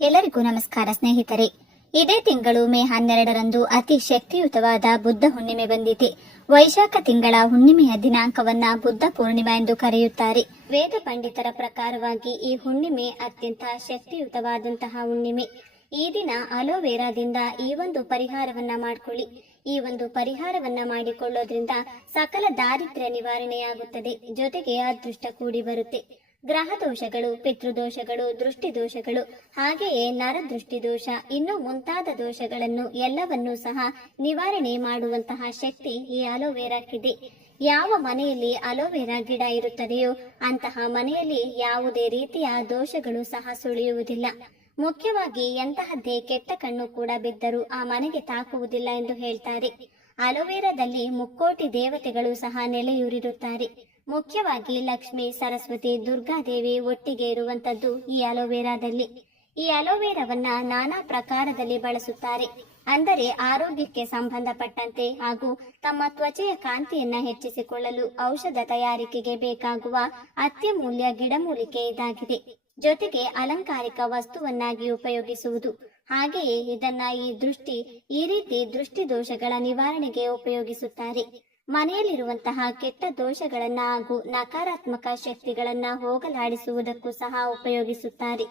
ಎಲ್ಲರಿಗೂ ನಮಸ್ಕಾರ ಸ್ನೇಹಿತರೆ. ಇದೇ ತಿಂಗಳು ಮೇ ಹನ್ನೆರಡರಂದು ಅತಿ ಶಕ್ತಿಯುತವಾದ ಬುದ್ಧ ಹುಣ್ಣಿಮೆ ಬಂದಿದೆ. ವೈಶಾಖ ತಿಂಗಳ ಹುಣ್ಣಿಮೆಯ ದಿನಾಂಕವನ್ನ ಬುದ್ಧ ಪೂರ್ಣಿಮಾ ಎಂದು ಕರೆಯುತ್ತಾರೆ. ವೇದ ಪಂಡಿತರ ಪ್ರಕಾರವಾಗಿ ಈ ಹುಣ್ಣಿಮೆ ಅತ್ಯಂತ ಶಕ್ತಿಯುತವಾದಂತಹ ಹುಣ್ಣಿಮೆ. ಈ ದಿನ ಅಲೋವೆರಾದಿಂದ ಈ ಒಂದು ಪರಿಹಾರವನ್ನ ಮಾಡಿಕೊಳ್ಳಿ. ಈ ಒಂದು ಪರಿಹಾರವನ್ನ ಮಾಡಿಕೊಳ್ಳೋದ್ರಿಂದ ಸಕಲ ದಾರಿದ್ರ್ಯ ನಿವಾರಣೆಯಾಗುತ್ತದೆ. ಜೊತೆಗೆ ಅದೃಷ್ಟ ಕೂಡಿ ಬರುತ್ತೆ. ಗ್ರಹ ದೋಷಗಳು ಪಿತೃದೋಷಗಳು ದೃಷ್ಟಿ ದೋಷಗಳು ಹಾಗೆಯೇ ನರದೃಷ್ಟಿದೋಷ ದೋಷ ಇನ್ನು ಮುಂತಾದ ದೋಷಗಳನ್ನು ಎಲ್ಲವನ್ನೂ ಸಹ ನಿವಾರಣೆ ಮಾಡುವಂತಹ ಶಕ್ತಿ ಈ ಅಲೋವೆರಾಕ್ಕಿದೆ. ಯಾವ ಮನೆಯಲ್ಲಿ ಅಲೋವೆರಾ ಗಿಡ ಇರುತ್ತದೆಯೋ ಅಂತಹ ಮನೆಯಲ್ಲಿ ಯಾವುದೇ ರೀತಿಯ ದೋಷಗಳು ಸಹ ಸುಳಿಯುವುದಿಲ್ಲ. ಮುಖ್ಯವಾಗಿ ಎಂತಹದ್ದೇ ಕೆಟ್ಟ ಕಣ್ಣು ಕೂಡ ಬಿದ್ದರೂ ಆ ಮನೆಗೆ ತಾಕುವುದಿಲ್ಲ ಎಂದು ಹೇಳ್ತಾರೆ. ಅಲೋವೆರಾದಲ್ಲಿ ಮುಕ್ಕೋಟಿ ದೇವತೆಗಳು ಸಹ ನೆಲೆಯೂರಿರುತ್ತಾರೆ. ಮುಖ್ಯವಾಗಿ ಲಕ್ಷ್ಮಿ, ಸರಸ್ವತಿ, ದುರ್ಗಾದೇವಿ ಒಟ್ಟಿಗೆ ಇರುವಂತದ್ದು ಈ ಅಲೋವೆರಾದಲ್ಲಿ. ಈ ಅಲೋವೆರಾವನ್ನ ನಾನಾ ಪ್ರಕಾರದಲ್ಲಿ ಬಳಸುತ್ತಾರೆ. ಅಂದರೆ ಆರೋಗ್ಯಕ್ಕೆ ಸಂಬಂಧಪಟ್ಟಂತೆ ಹಾಗೂ ತಮ್ಮ ತ್ವಚೆಯ ಕಾಂತಿಯನ್ನ ಹೆಚ್ಚಿಸಿಕೊಳ್ಳಲು ಔಷಧ ತಯಾರಿಕೆಗೆ ಬೇಕಾಗುವ ಅತ್ಯಮೂಲ್ಯ ಗಿಡಮೂಲಿಕೆ ಇದಾಗಿದೆ. ಜೊತೆಗೆ ಅಲಂಕಾರಿಕ ವಸ್ತುವನ್ನಾಗಿ ಉಪಯೋಗಿಸುವುದು. ಹಾಗೆಯೇ ಇದನ್ನ ಈ ದೃಷ್ಟಿ, ಈ ರೀತಿ ದೃಷ್ಟಿ ದೋಷಗಳ ನಿವಾರಣೆಗೆ ಉಪಯೋಗಿಸುತ್ತಾರೆ. ಮನೆಯಲ್ಲಿರುವಂತಹ ಕೆಟ್ಟ ದೋಷಗಳನ್ನ ಹಾಗೂ ನಕಾರಾತ್ಮಕ ಶಕ್ತಿಗಳನ್ನ ಹೋಗಲಾಡಿಸುವುದಕ್ಕೂ ಸಹ ಉಪಯೋಗಿಸುತ್ತಾರೆ.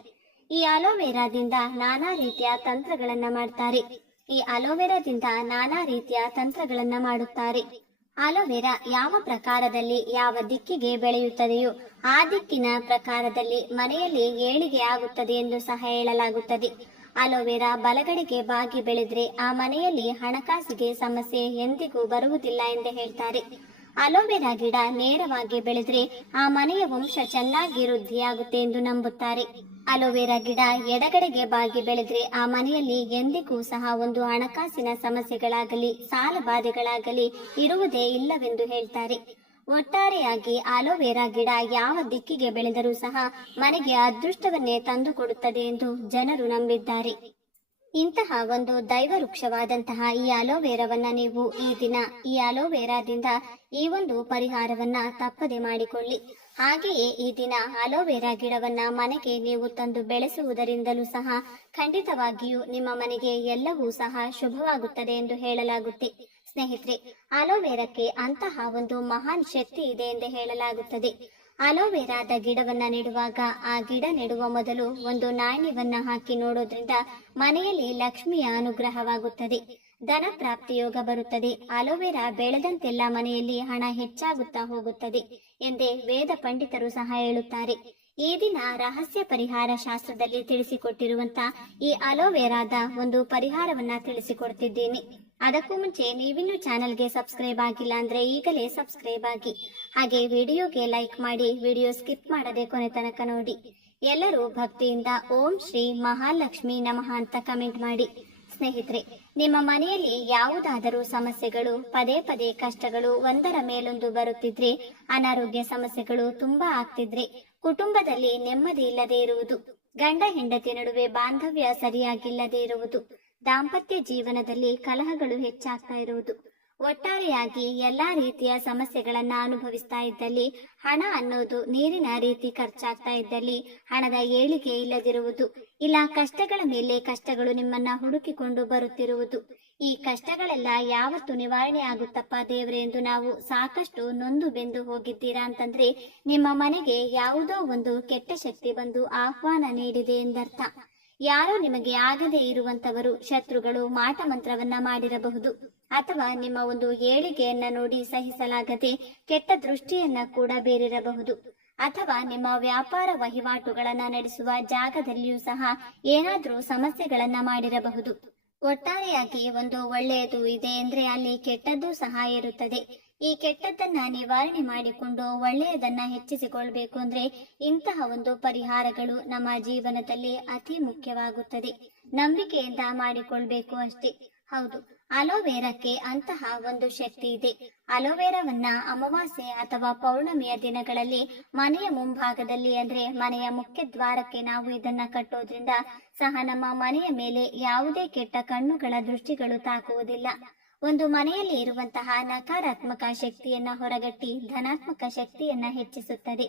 ಈ ಅಲೋವೆರಾದಿಂದ ನಾನಾ ರೀತಿಯ ತಂತ್ರಗಳನ್ನ ಮಾಡ್ತಾರೆ. ಈ ಅಲೋವೆರಾದಿಂದ ನಾನಾ ರೀತಿಯ ತಂತ್ರಗಳನ್ನ ಮಾಡುತ್ತಾರೆ. ಅಲೋವೆರಾ ಯಾವ ಪ್ರಕಾರದಲ್ಲಿ ಯಾವ ದಿಕ್ಕಿಗೆ ಬೆಳೆಯುತ್ತದೆಯೋ ಆ ದಿಕ್ಕಿನ ಪ್ರಕಾರದಲ್ಲಿ ಮನೆಯಲ್ಲಿ ಏಳಿಗೆ ಆಗುತ್ತದೆ ಎಂದು ಸಹ ಹೇಳಲಾಗುತ್ತದೆ. ಅಲೋವೆರಾ ಬಲಗಡೆಗೆ ಬಾಗಿ ಬೆಳೆದ್ರೆ ಆ ಮನೆಯಲ್ಲಿ ಹಣಕಾಸಿಗೆ ಸಮಸ್ಯೆ ಎಂದಿಗೂ ಬರುವುದಿಲ್ಲ ಎಂದು ಹೇಳ್ತಾರೆ. ಅಲೋವೆರಾ ಗಿಡ ನೇರವಾಗಿ ಬೆಳೆದ್ರೆ ಆ ಮನೆಯ ವಂಶ ಚೆನ್ನಾಗಿ ವೃದ್ಧಿಯಾಗುತ್ತೆ ಎಂದು ನಂಬುತ್ತಾರೆ. ಅಲೋವೆರಾ ಗಿಡ ಎಡಗಡೆಗೆ ಬಾಗಿ ಬೆಳೆದ್ರೆ ಆ ಮನೆಯಲ್ಲಿ ಎಂದಿಗೂ ಸಹ ಒಂದು ಹಣಕಾಸಿನ ಸಮಸ್ಯೆಗಳಾಗಲಿ, ಸಾಲ ಬಾಧೆಗಳಾಗಲಿ ಇರುವುದೇ ಇಲ್ಲವೆಂದು ಹೇಳ್ತಾರೆ. ಒಟ್ಟಾರೆಯಾಗಿ ಆಲೋವೆರಾ ಗಿಡ ಯಾವ ದಿಕ್ಕಿಗೆ ಬೆಳೆದರೂ ಸಹ ಮನೆಗೆ ಅದೃಷ್ಟವನ್ನೇ ತಂದುಕೊಡುತ್ತದೆ ಎಂದು ಜನರು ನಂಬಿದ್ದಾರೆ. ಇಂತಹ ಒಂದು ದೈವ ವೃಕ್ಷವಾದಂತಹ ಈ ಅಲೋವೆರಾವನ್ನ ನೀವು ಈ ದಿನ ಈ ಅಲೋವೆರಾದಿಂದ ಈ ಒಂದು ಪರಿಹಾರವನ್ನ ತಪ್ಪದೆ ಮಾಡಿಕೊಳ್ಳಿ. ಹಾಗೆಯೇ ಈ ದಿನ ಅಲೋವೆರಾ ಗಿಡವನ್ನ ಮನೆಗೆ ನೀವು ತಂದು ಬೆಳೆಸುವುದರಿಂದಲೂ ಸಹ ಖಂಡಿತವಾಗಿಯೂ ನಿಮ್ಮ ಮನೆಗೆ ಎಲ್ಲವೂ ಸಹ ಶುಭವಾಗುತ್ತದೆ ಎಂದು ಹೇಳಲಾಗುತ್ತೆ. ಸ್ನೇಹಿತರೆ ಅಲೋವೆರಾಕ್ಕೆ ಅಂತಹ ಒಂದು ಮಹಾನ್ ಶಕ್ತಿ ಇದೆ ಎಂದು ಹೇಳಲಾಗುತ್ತದೆ. ಅಲೋವೆರಾದ ಗಿಡವನ್ನ ನೆಡುವಾಗ ಆ ಗಿಡ ನೆಡುವ ಮೊದಲು ಒಂದು ನಾಣ್ಯವನ್ನ ಹಾಕಿ ನೋಡೋದ್ರಿಂದ ಮನೆಯಲ್ಲಿ ಲಕ್ಷ್ಮಿಯ ಅನುಗ್ರಹವಾಗುತ್ತದೆ. ಧನ ಪ್ರಾಪ್ತಿಯೋಗ ಬರುತ್ತದೆ. ಅಲೋವೆರಾ ಬೆಳೆದಂತೆಲ್ಲ ಮನೆಯಲ್ಲಿ ಹಣ ಹೆಚ್ಚಾಗುತ್ತಾ ಹೋಗುತ್ತದೆ ಎಂದೇ ವೇದ ಪಂಡಿತರು ಸಹ ಹೇಳುತ್ತಾರೆ. ಈ ದಿನ ರಹಸ್ಯ ಪರಿಹಾರ ಶಾಸ್ತ್ರದಲ್ಲಿ ತಿಳಿಸಿಕೊಟ್ಟಿರುವಂತ ಈ ಅಲೋವೆರಾದ ಒಂದು ಪರಿಹಾರವನ್ನ ತಿಳಿಸಿಕೊಡ್ತಿದ್ದೀನಿ. ಅದಕ್ಕೂ ಮುಂಚೆ ನೀವಿನ್ನೂ ಚಾನೆಲ್ಗೆ ಸಬ್ಸ್ಕ್ರೈಬ್ ಆಗಿಲ್ಲ ಅಂದ್ರೆ ಈಗಲೇ ಸಬ್ಸ್ಕ್ರೈಬ್ ಆಗಿ. ಹಾಗೆ ವಿಡಿಯೋಗೆ ಲೈಕ್ ಮಾಡಿ ವಿಡಿಯೋ ಸ್ಕಿಪ್ ಮಾಡದೆ ಕೊನೆ ತನಕ ನೋಡಿ. ಎಲ್ಲರೂ ಭಕ್ತಿಯಿಂದ ಓಂ ಶ್ರೀ ಮಹಾಲಕ್ಷ್ಮಿ ನಮಃ ಅಂತ ಕಮೆಂಟ್ ಮಾಡಿ. ಸ್ನೇಹಿತರೆ, ನಿಮ್ಮ ಮನೆಯಲ್ಲಿ ಯಾವುದಾದರೂ ಸಮಸ್ಯೆಗಳು, ಪದೇ ಪದೇ ಕಷ್ಟಗಳು ಒಂದರ ಮೇಲೊಂದು ಬರುತ್ತಿದ್ರೆ, ಅನಾರೋಗ್ಯ ಸಮಸ್ಯೆಗಳು ತುಂಬಾ ಆಗ್ತಿದ್ರೆ, ಕುಟುಂಬದಲ್ಲಿ ನೆಮ್ಮದಿ ಇಲ್ಲದೆ ಇರುವುದು, ಗಂಡ ಹೆಂಡತಿ ನಡುವೆ ಬಾಂಧವ್ಯ ಸರಿಯಾಗಿಲ್ಲದೆ ಇರುವುದು, ದಾಂಪತ್ಯ ಜೀವನದಲ್ಲಿ ಕಲಹಗಳು ಹೆಚ್ಚಾಗ್ತಾ ಇರುವುದು, ಒಟ್ಟಾರೆಯಾಗಿ ಎಲ್ಲಾ ರೀತಿಯ ಸಮಸ್ಯೆಗಳನ್ನ ಅನುಭವಿಸ್ತಾ ಇದ್ದಲ್ಲಿ, ಹಣ ಅನ್ನೋದು ನೀರಿನ ರೀತಿ ಖರ್ಚಾಗ್ತಾ ಇದ್ದಲ್ಲಿ, ಹಣದ ಏಳಿಗೆ ಇಲ್ಲದಿರುವುದು ಇಲ್ಲ, ಕಷ್ಟಗಳ ಮೇಲೆ ಕಷ್ಟಗಳು ನಿಮ್ಮನ್ನ ಹುಡುಕಿಕೊಂಡು ಬರುತ್ತಿರುವುದು. ಈ ಕಷ್ಟಗಳೆಲ್ಲ ಯಾವತ್ತು ನಿವಾರಣೆ ಆಗುತ್ತಪ್ಪ ದೇವ್ರೆ ಎಂದು ನಾವು ಸಾಕಷ್ಟು ನೊಂದು ಬೆಂದು ಹೋಗಿದ್ದೀರಾ ಅಂತಂದ್ರೆ, ನಿಮ್ಮ ಮನೆಗೆ ಯಾವುದೋ ಒಂದು ಕೆಟ್ಟ ಶಕ್ತಿ ಬಂದು ಆಹ್ವಾನ ನೀಡಿದೆ ಎಂದರ್ಥ. ಯಾರೋ ನಿಮಗೆ ಆಗದೇ ಇರುವಂತವರು ಶತ್ರುಗಳು ಮಾಟ ಮಂತ್ರವನ್ನ ಮಾಡಿರಬಹುದು. ಅಥವಾ ನಿಮ್ಮ ಒಂದು ಏಳಿಗೆಯನ್ನ ನೋಡಿ ಸಹಿಸಲಾಗದೆ ಕೆಟ್ಟ ದೃಷ್ಟಿಯನ್ನ ಕೂಡ ಬೀರಿರಬಹುದು. ಅಥವಾ ನಿಮ್ಮ ವ್ಯಾಪಾರ ವಹಿವಾಟುಗಳನ್ನು ನಡೆಸುವ ಜಾಗದಲ್ಲಿಯೂ ಸಹ ಏನಾದರೂ ಸಮಸ್ಯೆಗಳನ್ನು ಮಾಡಿರಬಹುದು. ಒಟ್ಟಾರೆಯಾಗಿ ಒಂದು ಒಳ್ಳೆಯದು ಇದೆ ಅಂದ್ರೆ ಅಲ್ಲಿ ಕೆಟ್ಟದ್ದು ಸಹ ಇರುತ್ತದೆ. ಈ ಕೆಟ್ಟದ್ದನ್ನ ನಿವಾರಣೆ ಮಾಡಿಕೊಂಡು ಒಳ್ಳೆಯದನ್ನ ಹೆಚ್ಚಿಸಿಕೊಳ್ಬೇಕು ಅಂದ್ರೆ ಇಂತಹ ಒಂದು ಪರಿಹಾರಗಳು ನಮ್ಮ ಜೀವನದಲ್ಲಿ ಅತಿ ಮುಖ್ಯವಾಗುತ್ತದೆ. ನಂಬಿಕೆಯಿಂದ ಮಾಡಿಕೊಳ್ಬೇಕು ಅಷ್ಟೇ. ಹೌದು. ಅಲೋವೆರಾಕ್ಕೆ ಅಂತಹ ಒಂದು ಶಕ್ತಿ ಇದೆ. ಅಲೋವೆರಾವನ್ನ ಅಮಾವಾಸ್ಯೆ ಅಥವಾ ಪೌರ್ಣಮಿಯ ದಿನಗಳಲ್ಲಿ ಮನೆಯ ಮುಂಭಾಗದಲ್ಲಿ ಅಂದ್ರೆ ಮನೆಯ ಮುಖ್ಯ ದ್ವಾರಕ್ಕೆ ನಾವು ಇದನ್ನ ಕಟ್ಟೋದ್ರಿಂದ ಸಹ ನಮ್ಮ ಮನೆಯ ಮೇಲೆ ಯಾವುದೇ ಕೆಟ್ಟ ಕಣ್ಣುಗಳ ದೃಷ್ಟಿಗಳು ತಾಕುವುದಿಲ್ಲ. ಒಂದು ಮನೆಯಲ್ಲಿ ಇರುವಂತಹ ನಕಾರಾತ್ಮಕ ಶಕ್ತಿಯನ್ನ ಹೊರಗಟ್ಟಿ ಧನಾತ್ಮಕ ಶಕ್ತಿಯನ್ನ ಹೆಚ್ಚಿಸುತ್ತದೆ.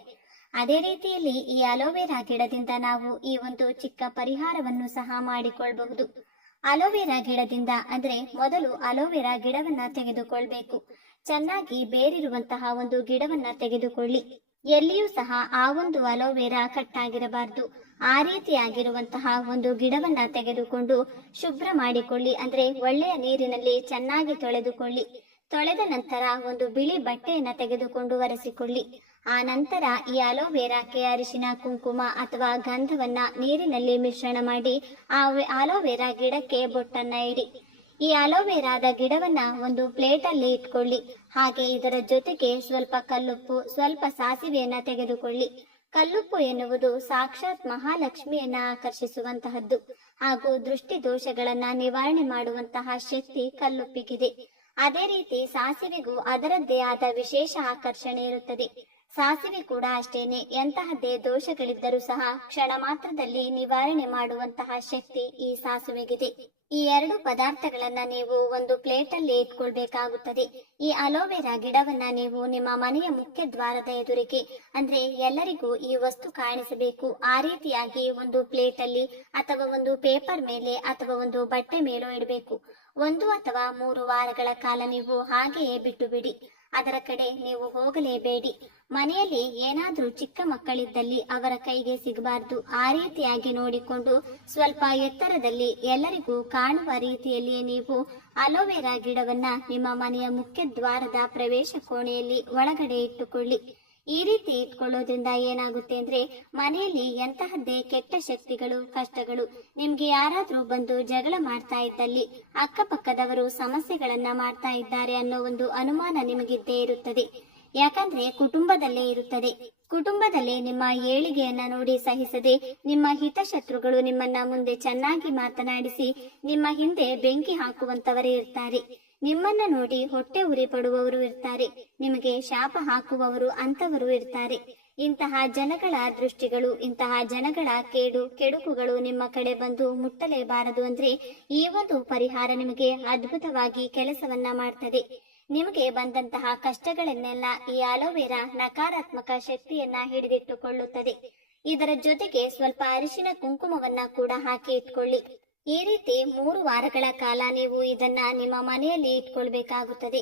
ಅದೇ ರೀತಿಯಲ್ಲಿ ಈ ಅಲೋವೆರಾ ಗಿಡದಿಂದ ನಾವು ಈ ಒಂದು ಚಿಕ್ಕ ಪರಿಹಾರವನ್ನು ಸಹ ಮಾಡಿಕೊಳ್ಳಬಹುದು ಅಲೋವೆರಾ ಗಿಡದಿಂದ, ಅಂದ್ರೆ ಮೊದಲು ಅಲೋವೆರಾ ಗಿಡವನ್ನ ತೆಗೆದುಕೊಳ್ಬೇಕು. ಚೆನ್ನಾಗಿ ಬೇರಿರುವಂತಹ ಒಂದು ಗಿಡವನ್ನ ತೆಗೆದುಕೊಳ್ಳಿ. ಎಲ್ಲಿಯೂ ಸಹ ಆ ಒಂದು ಅಲೋವೆರಾ ಕಟ್ಟಾಗಿರಬಾರ್ದು. ಆ ರೀತಿಯಾಗಿರುವಂತಹ ಒಂದು ಗಿಡವನ್ನ ತೆಗೆದುಕೊಂಡು ಶುಭ್ರ ಮಾಡಿಕೊಳ್ಳಿ, ಅಂದ್ರೆ ಒಳ್ಳೆಯ ನೀರಿನಲ್ಲಿ ಚೆನ್ನಾಗಿ ತೊಳೆದುಕೊಳ್ಳಿ. ತೊಳೆದ ನಂತರ ಒಂದು ಬಿಳಿ ಬಟ್ಟೆಯನ್ನ ತೆಗೆದುಕೊಂಡು ಒರೆಸಿಕೊಳ್ಳಿ. ಆ ನಂತರ ಈ ಅಲೋವೆರಾಕ್ಕೆ ಅರಿಶಿನ, ಕುಂಕುಮ ಅಥವಾ ಗಂಧವನ್ನ ನೀರಿನಲ್ಲಿ ಮಿಶ್ರಣ ಮಾಡಿ ಆ ಅಲೋವೆರಾ ಗಿಡಕ್ಕೆ ಬೊಟ್ಟನ್ನ ಇಡಿ. ಈ ಅಲೋವೆರಾದ ಗಿಡವನ್ನ ಒಂದು ಪ್ಲೇಟ್ ಅಲ್ಲಿ ಇಟ್ಕೊಳ್ಳಿ. ಹಾಗೆ ಇದರ ಜೊತೆಗೆ ಸ್ವಲ್ಪ ಕಲ್ಲುಪ್ಪು, ಸ್ವಲ್ಪ ಸಾಸಿವೆಯನ್ನ ತೆಗೆದುಕೊಳ್ಳಿ. ಕಲ್ಲುಪ್ಪು ಎನ್ನುವುದು ಸಾಕ್ಷಾತ್ ಮಹಾಲಕ್ಷ್ಮಿಯನ್ನ ಆಕರ್ಷಿಸುವಂತಹದ್ದು. ಹಾಗೂ ದೃಷ್ಟಿ ದೋಷಗಳನ್ನ ನಿವಾರಣೆ ಮಾಡುವಂತಹ ಶಕ್ತಿ ಕಲ್ಲುಪ್ಪಿಗಿದೆ. ಅದೇ ರೀತಿ ಸಾಸಿವೆಗೂ ಅದರದ್ದೇ ಆದ ವಿಶೇಷ ಆಕರ್ಷಣೆ ಇರುತ್ತದೆ. ಸಾಸಿವೆ ಕೂಡ ಅಷ್ಟೇನೆ. ಎಂತಹದ್ದೇ ದೋಷಗಳಿದ್ದರೂ ಸಹ ಕ್ಷಣ ಮಾತ್ರದಲ್ಲಿ ನಿವಾರಣೆ ಮಾಡುವಂತಹ ಶಕ್ತಿ ಈ ಸಾಸುವೆಗಿದೆ. ಈ ಎರಡು ಪದಾರ್ಥಗಳನ್ನ ನೀವು ಒಂದು ಪ್ಲೇಟ್ ಅಲ್ಲಿ ಇಟ್ಕೊಳ್ಬೇಕಾಗುತ್ತದೆ. ಈ ಅಲೋವೆರಾ ಗಿಡವನ್ನ ನೀವು ನಿಮ್ಮ ಮನೆಯ ಮುಖ್ಯ ದ್ವಾರದ ಎದುರಿಗೆ, ಅಂದ್ರೆ ಎಲ್ಲರಿಗೂ ಈ ವಸ್ತು ಕಾಣಿಸಬೇಕು. ಆ ರೀತಿಯಾಗಿ ಒಂದು ಪ್ಲೇಟ್ ಅಲ್ಲಿ ಅಥವಾ ಒಂದು ಪೇಪರ್ ಮೇಲೆ ಅಥವಾ ಒಂದು ಬಟ್ಟೆ ಮೇಲೋ ಇಡಬೇಕು. ಒಂದು ಅಥವಾ ಮೂರು ವಾರಗಳ ಕಾಲ ನೀವು ಹಾಗೆಯೇ ಬಿಟ್ಟು ಬಿಡಿ. ಅದರ ಕಡೆ ನೀವು ಹೋಗಲೇಬೇಡಿ. ಮನೆಯಲ್ಲಿ ಏನಾದರೂ ಚಿಕ್ಕ ಮಕ್ಕಳಿದ್ದಲ್ಲಿ ಅವರ ಕೈಗೆ ಸಿಗಬಾರ್ದು. ಆ ರೀತಿಯಾಗಿ ನೋಡಿಕೊಂಡು ಸ್ವಲ್ಪ ಎತ್ತರದಲ್ಲಿ ಎಲ್ಲರಿಗೂ ಕಾಣುವ ರೀತಿಯಲ್ಲಿಯೇ ನೀವು ಅಲೋವೆರಾ ಗಿಡವನ್ನ ನಿಮ್ಮ ಮನೆಯ ಮುಖ್ಯ ದ್ವಾರದ ಪ್ರವೇಶ ಕೋಣೆಯಲ್ಲಿ ಒಳಗಡೆ ಇಟ್ಟುಕೊಳ್ಳಿ. ಈ ರೀತಿ ಇಟ್ಕೊಳ್ಳೋದ್ರಿಂದ ಏನಾಗುತ್ತೆ ಅಂದ್ರೆ ಮನೆಯಲ್ಲಿ ಎಂತಹದ್ದೇ ಕೆಟ್ಟ ಶಕ್ತಿಗಳು, ಕಷ್ಟಗಳು ನಿಮ್ಗೆ ಯಾರಾದ್ರೂ ಬಂದು ಜಗಳ ಮಾಡ್ತಾ ಇದ್ದಲ್ಲಿ ಅಕ್ಕಪಕ್ಕದವರು ಸಮಸ್ಯೆಗಳನ್ನ ಮಾಡ್ತಾ ಇದ್ದಾರೆ ಅನ್ನೋ ಒಂದು ಅನುಮಾನ ನಿಮಗಿದ್ದೇ ಇರುತ್ತದೆ. ಯಾಕಂದ್ರೆ ಕುಟುಂಬದಲ್ಲೇ ಇರುತ್ತದೆ. ಕುಟುಂಬದಲ್ಲಿ ನಿಮ್ಮ ಏಳಿಗೆಯನ್ನ ನೋಡಿ ಸಹಿಸದೆ ನಿಮ್ಮ ಹಿತಶತ್ರುಗಳು ನಿಮ್ಮನ್ನ ಮುಂದೆ ಚೆನ್ನಾಗಿ ಮಾತನಾಡಿಸಿ ನಿಮ್ಮ ಹಿಂದೆ ಬೆಂಕಿ ಹಾಕುವಂತವರೇ ಇರ್ತಾರೆ. ನಿಮ್ಮನ್ನ ನೋಡಿ ಹೊಟ್ಟೆ ಉರಿ ಪಡುವವರು ಇರ್ತಾರೆ. ನಿಮಗೆ ಶಾಪ ಹಾಕುವವರು ಅಂತವರು ಇರ್ತಾರೆ. ಇಂತಹ ಜನಗಳ ದೃಷ್ಟಿಗಳು, ಇಂತಹ ಜನಗಳ ಕೇಡು, ಕೆಡುಕುಗಳು ನಿಮ್ಮ ಕಡೆ ಬಂದು ಮುಟ್ಟಲೇಬಾರದು ಅಂದ್ರೆ ಈ ಒಂದು ಪರಿಹಾರ ನಿಮಗೆ ಅದ್ಭುತವಾಗಿ ಕೆಲಸವನ್ನ ಮಾಡ್ತದೆ. ನಿಮಗೆ ಬಂದಂತಹ ಕಷ್ಟಗಳನ್ನೆಲ್ಲ ಈ ಅಲೋವೆರಾ ನಕಾರಾತ್ಮಕ ಶಕ್ತಿಯನ್ನ ಹಿಡಿದಿಟ್ಟುಕೊಳ್ಳುತ್ತದೆ. ಇದರ ಜೊತೆಗೆ ಸ್ವಲ್ಪ ಅರಿಶಿನ ಕುಂಕುಮವನ್ನ ಕೂಡ ಹಾಕಿ ಇಟ್ಕೊಳ್ಳಿ. ಈ ರೀತಿ ಮೂರು ವಾರಗಳ ಕಾಲ ನೀವು ಇದನ್ನ ನಿಮ್ಮ ಮನೆಯಲ್ಲಿ ಇಟ್ಕೊಳ್ಬೇಕಾಗುತ್ತದೆ.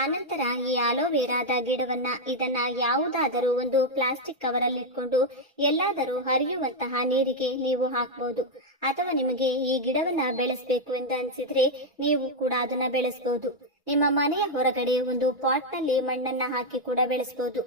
ಆನಂತರ ಈ ಆಲೋವೇರಾದ ಗಿಡವನ್ನ ಇದನ್ನ ಯಾವುದಾದರೂ ಒಂದು ಪ್ಲಾಸ್ಟಿಕ್ ಕವರ್ ಅಲ್ಲಿ ಇಟ್ಕೊಂಡು ಎಲ್ಲಾದರೂ ಹರಿಯುವಂತಹ ನೀರಿಗೆ ನೀವು ಹಾಕಬಹುದು ಅಥವಾ ನಿಮಗೆ ಈ ಗಿಡವನ್ನ ಬೆಳೆಸಬೇಕು ಎಂದು ಅನ್ಸಿದ್ರೆ ನೀವು ಕೂಡ ಅದನ್ನ ಬೆಳೆಸಬಹುದು ನಿಮ್ಮ ಮನೆಯ ಹೊರಗಡೆ ಒಂದು ಪಾಟ್ನಲ್ಲಿ ಮಣ್ಣನ್ನ ಹಾಕಿ ಕೂಡ ಬೆಳೆಸಬಹುದು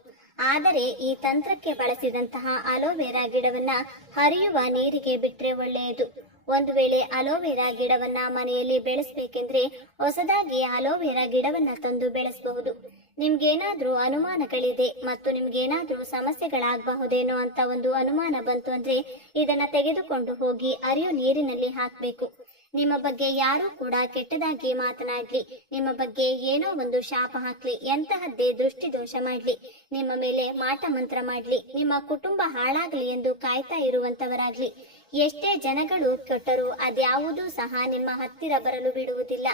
ಆದರೆ ಈ ತಂತ್ರಕ್ಕೆ ಬಳಸಿದಂತಹ ಅಲೋವೆರಾ ಗಿಡವನ್ನ ಹರಿಯುವ ನೀರಿಗೆ ಬಿಟ್ರೆ ಒಳ್ಳೆಯದು. ಒಂದು ವೇಳೆ ಅಲೋವೆರಾ ಗಿಡವನ್ನ ಮನೆಯಲ್ಲಿ ಬೆಳೆಸಬೇಕೆಂದ್ರೆ ಹೊಸದಾಗಿ ಅಲೋವೆರಾ ಗಿಡವನ್ನ ತಂದು ಬೆಳೆಸಬಹುದು. ನಿಮ್ಗೇನಾದ್ರೂ ಅನುಮಾನಗಳಿದೆ ಮತ್ತು ನಿಮ್ಗೇನಾದ್ರೂ ಸಮಸ್ಯೆಗಳಾಗಬಹುದೇನೋ ಅಂತ ಒಂದು ಅನುಮಾನ ಬಂತು ಅಂದ್ರೆ ಇದನ್ನ ತೆಗೆದುಕೊಂಡು ಹೋಗಿ ಅರಿಯೋ ನೀರಿನಲ್ಲಿ ಹಾಕ್ಬೇಕು. ನಿಮ್ಮ ಬಗ್ಗೆ ಯಾರು ಕೂಡ ಕೆಟ್ಟದಾಗಿ ಮಾತನಾಡ್ಲಿ. ನಿಮ್ಮ ಬಗ್ಗೆ ಏನೋ ಒಂದು ಶಾಪ ಹಾಕ್ಲಿ. ಎಂತಹದ್ದೇ ದೃಷ್ಟಿ ದೋಷ ಮಾಡ್ಲಿ. ನಿಮ್ಮ ಮೇಲೆ ಮಾಟ ಮಂತ್ರ ಮಾಡ್ಲಿ. ನಿಮ್ಮ ಕುಟುಂಬ ಹಾಳಾಗ್ಲಿ ಎಂದು ಕಾಯ್ತಾ ಇರುವಂತವರಾಗ್ಲಿ. ಎಷ್ಟೇ ಜನಗಳು ಕೆಟ್ಟರೂ, ಅದ್ಯಾವುದೂ ಸಹ ನಿಮ್ಮ ಹತ್ತಿರ ಬರಲು ಬಿಡುವುದಿಲ್ಲ.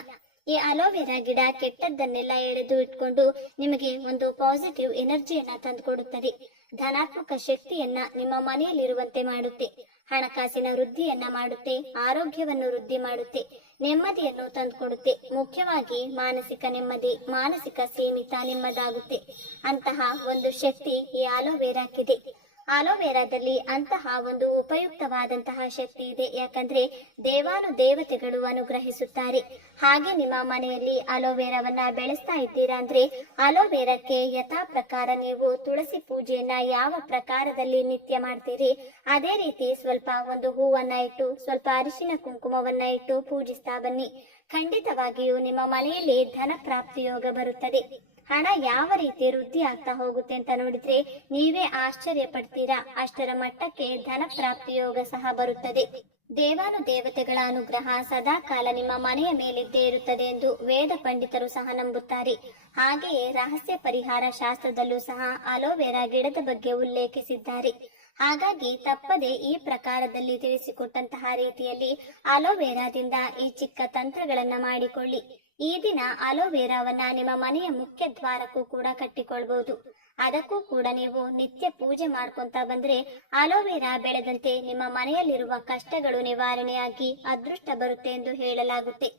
ಈ ಅಲೋವೆರಾ ಗಿಡ ಕೆಟ್ಟದ್ದನ್ನೆಲ್ಲ ಎಳೆದು ಇಟ್ಕೊಂಡು ನಿಮಗೆ ಒಂದು ಪಾಸಿಟಿವ್ ಎನರ್ಜಿಯನ್ನ ತಂದುಕೊಡುತ್ತದೆ. ಧನಾತ್ಮಕ ಶಕ್ತಿಯನ್ನ ನಿಮ್ಮ ಮನೆಯಲ್ಲಿರುವಂತೆ ಮಾಡುತ್ತೆ. ಹಣಕಾಸಿನ ವೃದ್ಧಿಯನ್ನ ಮಾಡುತ್ತೆ, ಆರೋಗ್ಯವನ್ನು ವೃದ್ಧಿ ಮಾಡುತ್ತೆ, ನೆಮ್ಮದಿಯನ್ನು ತಂದುಕೊಡುತ್ತೆ. ಮುಖ್ಯವಾಗಿ ಮಾನಸಿಕ ನೆಮ್ಮದಿ, ಮಾನಸಿಕ ಸೀಮಿತ ನಿಮ್ಮದಾಗುತ್ತೆ. ಅಂತಹ ಒಂದು ಶಕ್ತಿ ಈ ಆಲೋವೆರಾಕ್ಕಿದೆ ಆಲೋವೆರಾದಲ್ಲಿ ಅಂತಹ ಒಂದು ಉಪಯುಕ್ತವಾದಂತಹ ಶಕ್ತಿ ಇದೆ. ಯಾಕಂದ್ರೆ ದೇವಾನು ದೇವತೆಗಳು ಅನುಗ್ರಹಿಸುತ್ತಾರೆ. ಹಾಗೆ ನಿಮ್ಮ ಮನೆಯಲ್ಲಿ ಅಲೋವೆರಾವನ್ನ ಬೆಳೆಸ್ತಾ ಇದ್ದೀರಾ ಅಂದ್ರೆ ಅಲೋವೆರಾಕ್ಕೆ ಯಥಾ ಪ್ರಕಾರ ನೀವು ತುಳಸಿ ಪೂಜೆಯನ್ನ ಯಾವ ಪ್ರಕಾರದಲ್ಲಿ ನಿತ್ಯ ಮಾಡ್ತೀರಿ? ಅದೇ ರೀತಿ ಸ್ವಲ್ಪ ಒಂದು ಹೂವನ್ನ ಇಟ್ಟು, ಸ್ವಲ್ಪ ಅರಿಶಿನ ಕುಂಕುಮವನ್ನ ಇಟ್ಟು ಪೂಜಿಸ್ತಾ ಬನ್ನಿ. ಖಂಡಿತವಾಗಿಯೂ ನಿಮ್ಮ ಮನೆಯಲ್ಲಿ ಧನ ಪ್ರಾಪ್ತಿ ಯೋಗ ಬರುತ್ತದೆ. ಹಣ ಯಾವ ರೀತಿ ವೃದ್ಧಿ ಆಗ್ತಾ ಹೋಗುತ್ತೆ ಅಂತ ನೋಡಿದ್ರೆ ನೀವೇ ಆಶ್ಚರ್ಯ ಪಡ್ತೀರಾ? ಅಷ್ಟರ ಮಟ್ಟಕ್ಕೆ ಧನ ಪ್ರಾಪ್ತಿ ಯೋಗ ಸಹ ಬರುತ್ತದೆ. ದೇವಾನು ದೇವತೆಗಳ ಅನುಗ್ರಹ ಸದಾ ಕಾಲ ನಿಮ್ಮ ಮನೆಯ ಮೇಲಿದ್ದೇ ಇರುತ್ತದೆ ಎಂದು ವೇದ ಪಂಡಿತರು ಸಹ ನಂಬುತ್ತಾರೆ. ಹಾಗೆಯೇ ರಹಸ್ಯ ಪರಿಹಾರ ಶಾಸ್ತ್ರದಲ್ಲೂ ಸಹ ಅಲೋವೆರಾ ಗಿಡದ ಬಗ್ಗೆ ಉಲ್ಲೇಖಿಸಿದ್ದಾರೆ. ಹಾಗಾಗಿ ತಪ್ಪದೆ ಈ ಪ್ರಕಾರದಲ್ಲಿ ತಿಳಿಸಿಕೊಟ್ಟಂತಹ ರೀತಿಯಲ್ಲಿ ಅಲೋವೆರಾದಿಂದ ಈ ಚಿಕ್ಕ ತಂತ್ರಗಳನ್ನ ಮಾಡಿಕೊಳ್ಳಿ. ಈ ದಿನ ಅಲೋವೆರಾವನ್ನ ನಿಮ್ಮ ಮನೆಯ ಮುಖ್ಯ ದ್ವಾರಕ್ಕೂ ಕೂಡ ಕಟ್ಟಿಕೊಳ್ಬಹುದು. ಅದಕ್ಕೂ ಕೂಡ ನೀವು ನಿತ್ಯ ಪೂಜೆ ಮಾಡ್ಕೊಂತ ಬಂದ್ರೆ ಅಲೋವೆರಾ ಬೆಳೆದಂತೆ ನಿಮ್ಮ ಮನೆಯಲ್ಲಿರುವ ಕಷ್ಟಗಳು ನಿವಾರಣೆಯಾಗಿ ಅದೃಷ್ಟ ಬರುತ್ತೆ ಎಂದು ಹೇಳಲಾಗುತ್ತೆ.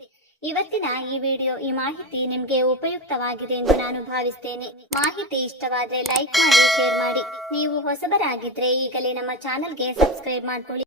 ಇವತ್ತಿನ ಈ ವಿಡಿಯೋ ಈ ಮಾಹಿತಿ ನಿಮ್ಗೆ ಉಪಯುಕ್ತವಾಗಿದೆ ಎಂದು ನಾನು ಭಾವಿಸ್ತೇನೆ. ಮಾಹಿತಿ ಇಷ್ಟವಾದ್ರೆ ಲೈಕ್ ಮಾಡಿ ಶೇರ್ ಮಾಡಿ. ನೀವು ಹೊಸಬರಾಗಿದ್ರೆ ಈಗಲೇ ನಮ್ಮ ಚಾನೆಲ್ಗೆ ಸಬ್ಸ್ಕ್ರೈಬ್ ಮಾಡ್ಕೊಳ್ಳಿ.